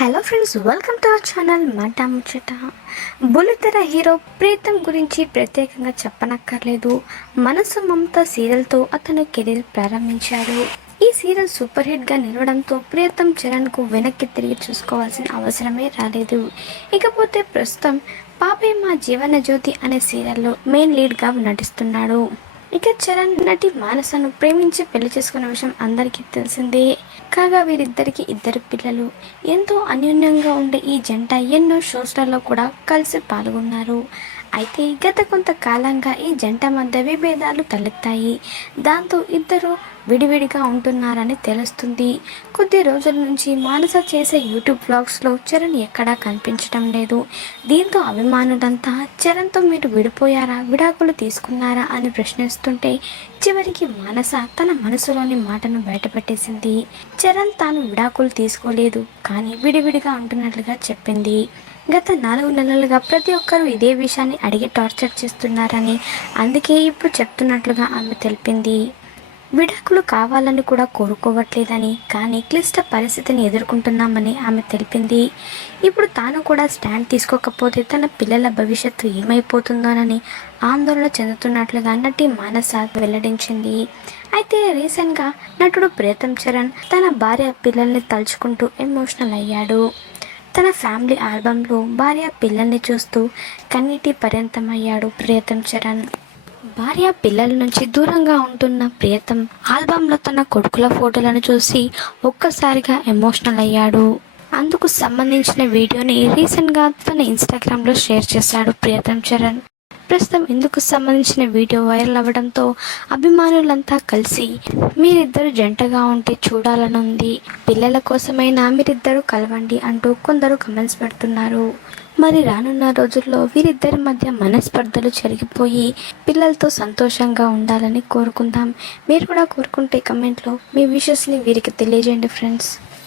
Hello friends welcome to our channel మాట ముచ్చట బుల్లితెర హీరో ప్రీతం గురించి ప్రత్యేకంగా చెప్పనక్కర్లేదు. మనసు మమత సీరియల్తో అతను కెరీర్ ప్రారంభించాడు. ఈ సీరియల్ సూపర్ హిట్గా నిలవడంతో ప్రీతం చరణ్కు వెనక్కి తిరిగి చూసుకోవాల్సిన అవసరమే రాలేదు. ఇకపోతే ప్రస్తుతం పాపే మా జీవన జ్యోతి అనే సీరియల్లో మెయిన్ లీడ్గా నటిస్తున్నాడు. ఇక చరణ్ నటి మానసను ప్రేమించి పెళ్ళి చేసుకున్న విషయం అందరికీ తెలిసిందే. కాగా వీరిద్దరికి ఇద్దరు పిల్లలు ఎంతో అన్యోన్యంగా ఉండే ఈ జంట ఎన్నో షోస్లలో కూడా కలిసి పాల్గొన్నారు. అయితే గత కొంతకాలంగా ఈ జంట మధ్య విభేదాలు తలెత్తాయి. దాంతో ఇద్దరు విడివిడిగా ఉంటున్నారని తెలుస్తుంది. కొద్ది రోజుల నుంచి మానస చేసే యూట్యూబ్ బ్లాగ్స్లో చరణ్ ఎక్కడా కనిపించడం లేదు. దీంతో అభిమానులంతా చరణ్తో మీరు విడిపోయారా? విడాకులు తీసుకున్నారా? అని ప్రశ్నిస్తుంటే చివరికి మానస తన మనసులోని మాటను బయటపెట్టేసింది. చరణ్ తాను విడాకులు తీసుకోలేదు కానీ విడివిడిగా ఉంటున్నట్లుగా చెప్పింది. గత నాలుగు నెలలుగా ప్రతి ఒక్కరూ ఇదే విషయాన్ని అడిగి టార్చర్ చేస్తున్నారని అందుకే ఇప్పుడు చెప్తున్నట్లుగా ఆమె తెలిపింది. విడాకులు కావాలని కూడా కోరుకోవట్లేదని కానీ క్లిష్ట పరిస్థితిని ఎదుర్కొంటున్నామని ఆమె తెలిపింది. ఇప్పుడు తాను కూడా స్టాండ్ తీసుకోకపోతే తన పిల్లల భవిష్యత్తు ఏమైపోతుందోనని ఆందోళన చెందుతున్నట్లుగా నటి మానస వెల్లడించింది. అయితే రీసెంట్గా నటుడు ప్రీతం చరణ్ తన భార్య పిల్లల్ని తలుచుకుంటూ ఎమోషనల్ అయ్యాడు. తన ఫ్యామిలీ ఆల్బంలో భార్య పిల్లల్ని చూస్తూ కన్నీటి పర్యంతమయ్యాడు ప్రియతం చరణ్. భార్య పిల్లల నుంచి దూరంగా ఉంటున్న ప్రియతం ఆల్బంలో తన కొడుకుల ఫోటోలను చూసి ఒక్కసారిగా ఎమోషనల్ అయ్యాడు. అందుకు సంబంధించిన వీడియోని రీసెంట్గా తన ఇన్స్టాగ్రామ్లో షేర్ చేశాడు ప్రియతం చరణ్. ప్రస్తుతం ఇందుకు సంబంధించిన వీడియో వైరల్ అవ్వడంతో అభిమానులంతా కలిసి మీరిద్దరు జంటగా ఉంటే చూడాలనుంది. పిల్లల కోసమైనా మీరిద్దరు కలవండి అంటూ కొందరు కమెంట్స్ పెడుతున్నారు. మరి రానున్న రోజుల్లో వీరిద్దరి మధ్య మనస్పర్ధలు జరిగిపోయి పిల్లలతో సంతోషంగా ఉండాలని కోరుకుందాం. మీరు కూడా కోరుకుంటే కమెంట్లో మీ విషెస్ని వీరికి తెలియజేయండి ఫ్రెండ్స్